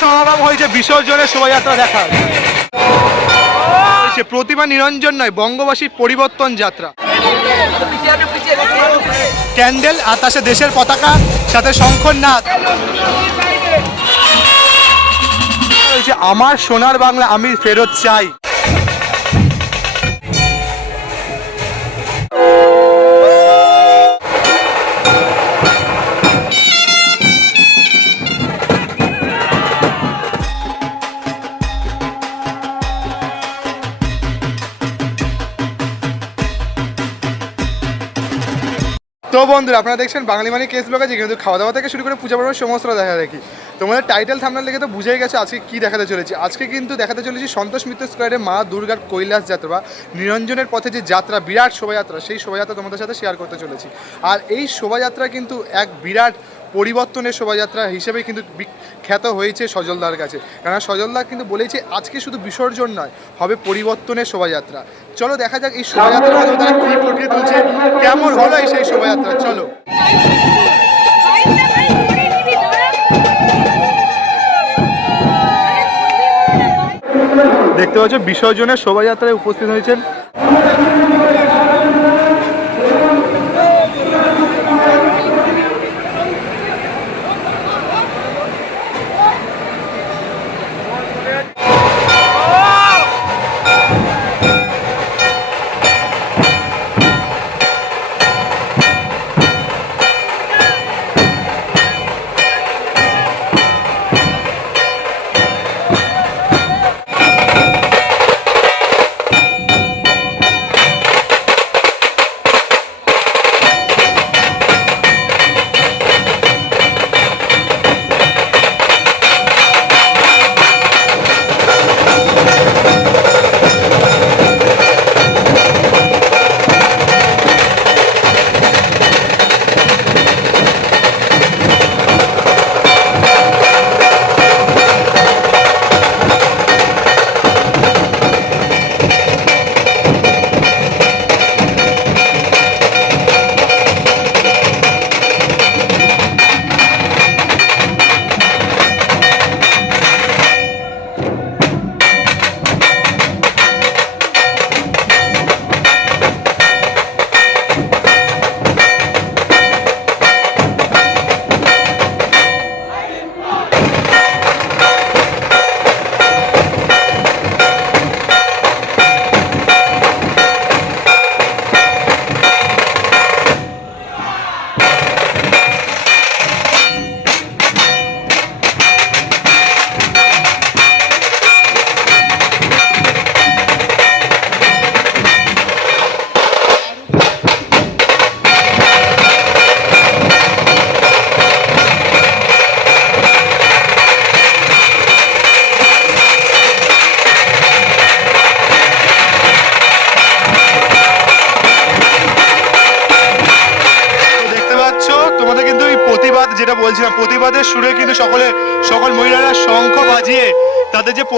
জনসমাগম হয়েছে বিসর্জনের শোভাযাত্রা দেখা। হয়েছে প্রতিমা নিরঞ্জন নয় বঙ্গবাসীর পরিবর্তন যাত্রা। ক্যান্ডেল আর দেশের পতাকা, সাথে শঙ্কর নাথ আমার সোনার বাংলা আমি ফেরত চাই। তো বন্ধুরা, আপনারা দেখছেন বাঙালি মানে কেস ব্লগ আছে কিন্তু খাওয়া দাওয়া থেকে শুরু করে পূজা পর্বের সমস্ত দেখা দেখি তোমাদের টাইটেল থামনার লেগে তো বুঝেই গেছে আজকে কি দেখাতে চলেছি। আজকে কিন্তু দেখাতে চলেছি সন্তোষ মিত্র স্কোয়ারে মা দুর্গার কৈলাস যাত্রা বা নিরঞ্জনের পথে যে যাত্রা, বিরাট শোভাযাত্রা, সেই শোভাযাত্রা তোমাদের সাথে শেয়ার করতে চলেছি। আর এই শোভাযাত্রা কিন্তু এক বিরাট পরিবর্তনের শোভাযাত্রা হিসেবে কিন্তু বিখ্যাত হয়েছে সজলদার কাছে। কেননা সজলদার কিন্তু বলেছে, আজকে শুধু বিসর্জন নয়, হবে পরিবর্তনের শোভাযাত্রা। চলো দেখা যাক এই শোভাযাত্রার মাধ্যমে তারা কী প্রক্রিয়া তুলছে। কেমন হলো এই সেই শোভাযাত্রা? চলো। দেখতে পাচ্ছ, বিসর্জনের শোভাযাত্রায় উপস্থিত হয়েছেন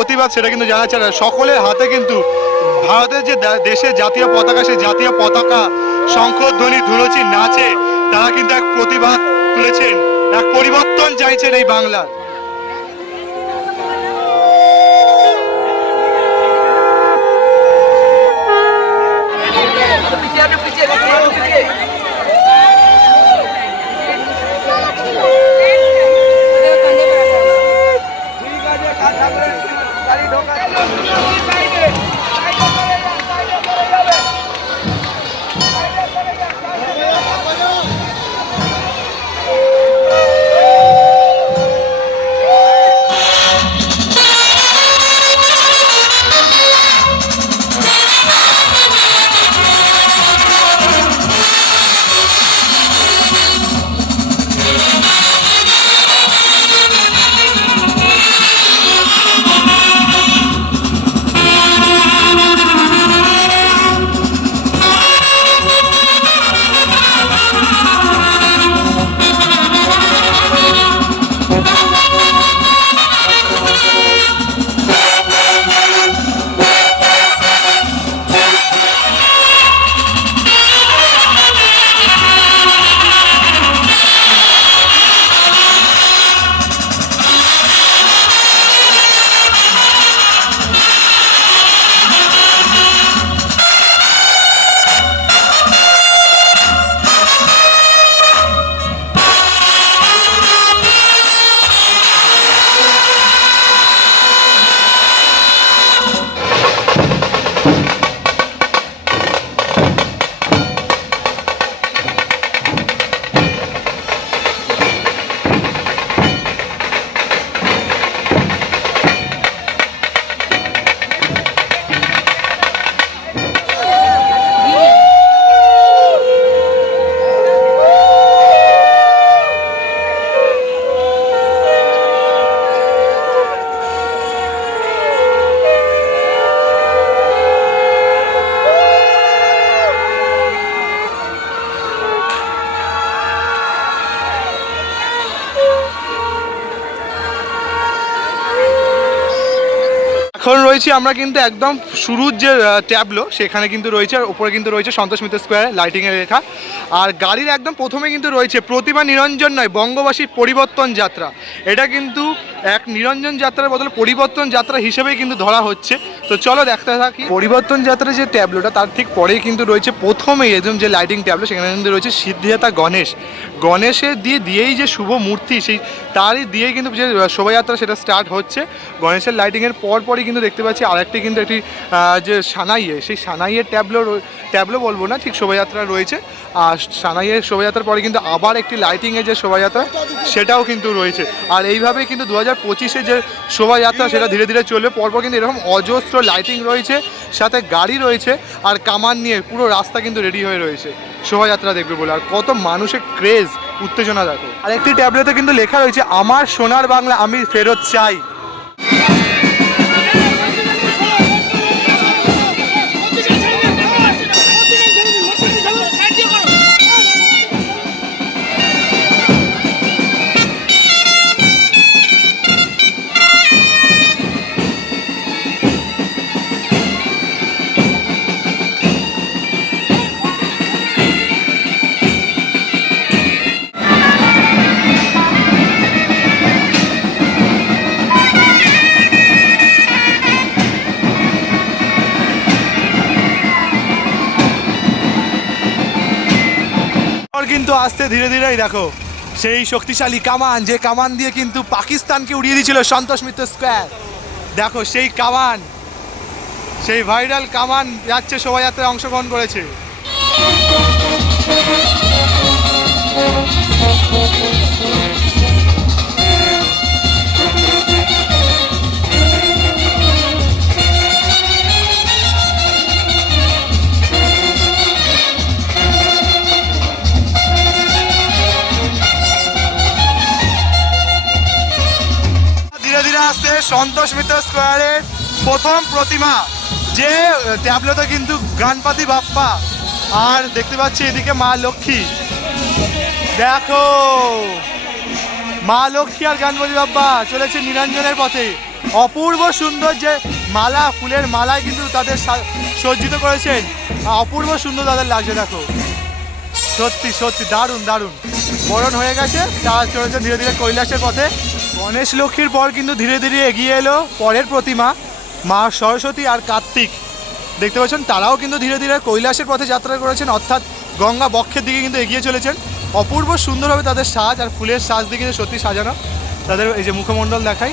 প্রতিবাদ, সেটা কিন্তু জানাচ্ছে না। সকলের হাতে কিন্তু ভারতের যে দেশে দেশের জাতীয় পতাকা, সেই জাতীয় পতাকা শঙ্খ ধ্বনি ধুলোচি নাচে, তারা কিন্তু এক প্রতিবাদ তুলেছেন, এক পরিবর্তন চাইছেন এই বাংলার। এখন রয়েছি আমরা কিন্তু একদম শুরুর যে ট্যাবলো সেখানে কিন্তু রয়েছে আর উপরে কিন্তু রয়েছে সন্তোষ মিত্র স্কোয়ারে লাইটিংয়ের রেখা। আর গাড়ির একদম প্রথমে কিন্তু রয়েছে প্রতিভা নিরঞ্জন নয়, বঙ্গবাসীর পরিবর্তন যাত্রা। এটা কিন্তু এক নিরঞ্জন যাত্রার বদলে পরিবর্তন যাত্রা হিসেবেই কিন্তু ধরা হচ্ছে। তো চলো দেখতে থাকি। পরিবর্তন যাত্রার যে ট্যাবলোটা, তার ঠিক পরেই কিন্তু রয়েছে প্রথমেই একদম যে লাইটিং ট্যাবলো, সেখানে কিন্তু রয়েছে সিদ্ধিদাতা গণেশ। গণেশের দিয়ে দিয়েই যে শুভ মূর্তি, সেই তারই দিয়েই কিন্তু যে শোভাযাত্রা সেটা স্টার্ট হচ্ছে। গণেশের লাইটিংয়ের পর পরই কিন্তু দেখতে পাচ্ছি আরেকটি কিন্তু একটি যে সানাইয়ে, সেই সানাইয়ের ট্যাবলো ট্যাবলো বলব না, ঠিক শোভাযাত্রা রয়েছে। আর সানাইয়ের শোভাযাত্রার পরে কিন্তু আবার একটি লাইটিংয়ের যে শোভাযাত্রা, সেটাও কিন্তু রয়েছে। আর এইভাবেই কিন্তু দু হাজার হাজার পঁচিশে যে শোভাযাত্রা সেটা ধীরে ধীরে চলবে। পরপর কিন্তু এরকম অজস্র লাইটিং রয়েছে, সাথে গাড়ি রয়েছে আর কামান নিয়ে পুরো রাস্তা কিন্তু রেডি হয়ে রয়েছে। শোভাযাত্রা দেখবে বলে। আর কত মানুষের ক্রেজ উত্তেজনা দেখো। আর একটি ট্যাবলেটে কিন্তু লেখা রয়েছে, আমার সোনার বাংলা আমি ফেরত চাই। কিন্তু আসতে ধীরে ধীরেই, দেখো। সেই শক্তিশালী কামান, যে কামান দিয়ে কিন্তু পাকিস্তানকে উড়িয়ে দিয়েছিল সন্তোষ মিত্র স্কোয়ার। দেখো, সেই কামান, সেই ভাইরাল কামান যাচ্ছে শোভাযাত্রায় অংশগ্রহণ করেছে। সন্তোষ মিত্র স্কোয়ারের প্রথম প্রতিমা। যে ট্যাবলেটে কিন্তু গানপাতি বাপ্পা। আর দেখতে পাচ্ছি এদিকে মা লক্ষ্মী। দেখো, মা লক্ষ্মী আর গানপতি বাপ্পা চলেছে নিরঞ্জনের পথে। অপূর্ব সুন্দর যে মালা, ফুলের মালায় কিন্তু তাদের সজ্জিত করেছেন। অপূর্ব সুন্দর তাদের লাগছে, দেখো। সত্যি সত্যি, দারুণ দারুণ। বরণ হয়ে গেছে, তারা চলেছে ধীরে ধীরে কৈলাসের পথে। গণেশ লক্ষ্মীর পর কিন্তু ধীরে ধীরে এগিয়ে এলো পরের প্রতিমা, মা সরস্বতী আর কার্তিক। দেখতে পাচ্ছেন, তারাও কিন্তু ধীরে ধীরে কৈলাসের পথে যাত্রা করেছেন, অর্থাৎ গঙ্গা বক্ষের দিকে কিন্তু এগিয়ে চলেছেন। অপূর্ব সুন্দরভাবে তাদের সাজ আর ফুলের সাজ দিকে কিন্তু সত্যি সাজানো, তাদের এই যে মুখমণ্ডল দেখাই।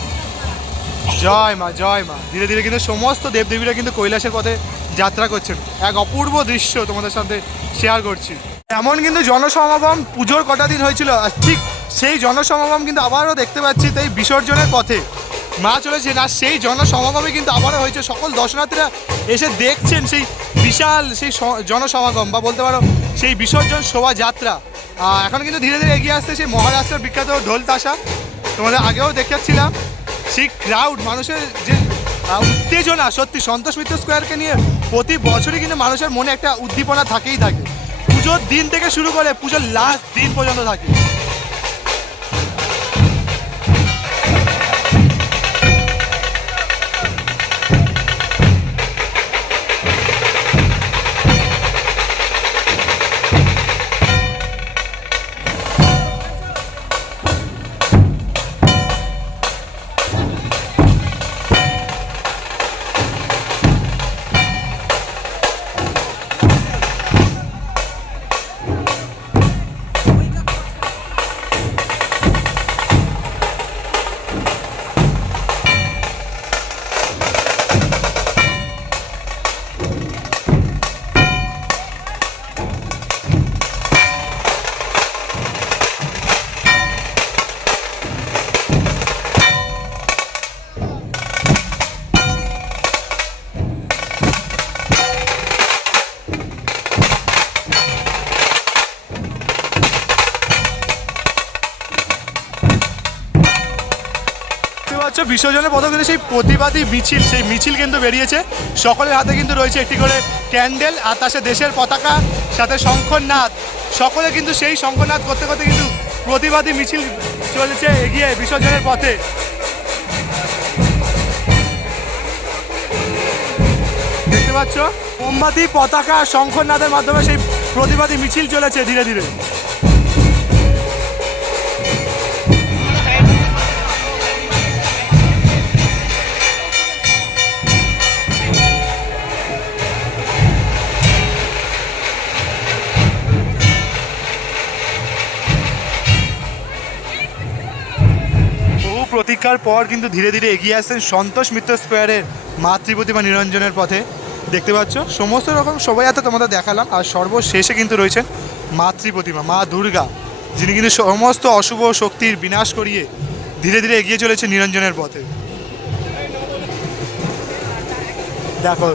জয় মা জয় মা। ধীরে ধীরে কিন্তু সমস্ত দেবদেবীরা কিন্তু কৈলাসের পথে যাত্রা করছেন। এক অপূর্ব দৃশ্য তোমাদের সাথে শেয়ার করছি। এমন কিন্তু জনসমাগম পুজোর কটা দিন হয়েছিল ঠিক সেই জনসমাগম কিন্তু আবারও দেখতে পাচ্ছি তাই বিসর্জনের পথে। মা চলেছেন আর সেই জনসমাগমে কিন্তু আবারও হয়েছে। সকল দর্শনার্থীরা এসে দেখছেন সেই বিশাল সেই জনসমাগম বা বলতে পারো সেই বিসর্জন শোভাযাত্রা। এখন কিন্তু ধীরে ধীরে এগিয়ে আসছে সেই মহারাষ্ট্রের বিখ্যাত ঢোল তাসা তোমাদের আগেও দেখাচ্ছিলাম সেই ক্রাউড মানুষের যে উত্তেজনা, সত্যি সন্তোষ মিত্র স্কোয়ারকে নিয়ে প্রতি বছরই কিন্তু মানুষের মনে একটা উদ্দীপনা থাকেই থাকে। পুজোর দিন থেকে শুরু করে পুজোর লাস্ট দিন পর্যন্ত থাকে। বিসর্জনের পথে কিন্তু সেই প্রতিবাদী মিছিল, সেই মিছিল কিন্তু বেরিয়েছে। সকলের হাতে কিন্তু রয়েছে একটি করে ক্যান্ডেল আর তার দেশের পতাকা, সাথে শঙ্খনাথ সকলে কিন্তু সেই শঙ্খনাথ করতে করতে কিন্তু প্রতিবাদী মিছিল চলেছে এগিয়ে বিসর্জনের পথে। দেখতে পাচ্ছ? মোমবাতি, পতাকা শঙ্খনাথের মাধ্যমে সেই প্রতিবাদী মিছিল চলেছে ধীরে ধীরে। বহু পর কিন্তু ধীরে ধীরে এগিয়ে আসছেন সন্তোষ মিত্র স্কোয়ারের মাতৃ প্রতিমা নিরঞ্জনের পথে। দেখতে পাচ্ছ, সমস্ত রকম শোভাযাত্রা তোমাদের দেখালাম, আর সর্বশেষে কিন্তু রয়েছেন মাতৃপ্রতিমা, মা দুর্গা, যিনি কিন্তু সমস্ত অশুভ শক্তির বিনাশ করিয়ে ধীরে ধীরে এগিয়ে চলেছে নিরঞ্জনের পথে। দেখো,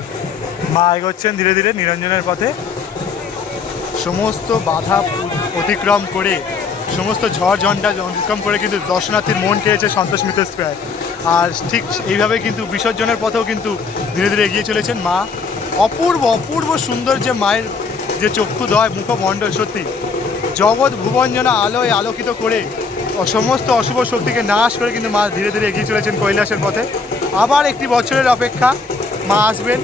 মা এগোচ্ছেন ধীরে ধীরে নিরঞ্জনের পথে। সমস্ত বাধা অতিক্রম করে সমস্ত ঝড় ঝঞ্ঝা অতিক্রম করে কিন্তু দর্শনার্থীর মন কেড়েছে সন্তোষ মিত্র স্কোয়ার। আর ঠিক এইভাবে কিন্তু বিসর্জনের পথেও কিন্তু ধীরে ধীরে এগিয়ে চলেছেন মা। অপূর্ব অপূর্ব সুন্দর যে মায়ের যে চক্ষু চক্ষুদয় মুখমণ্ডল, সত্যি। জগৎ ভুবন যেন আলোয় আলোকিত করে সমস্ত অশুভ শক্তিকে নাশ করে কিন্তু মা ধীরে ধীরে এগিয়ে চলেছেন কৈলাসের পথে। আবার একটি বছরের অপেক্ষা মা আসবেন।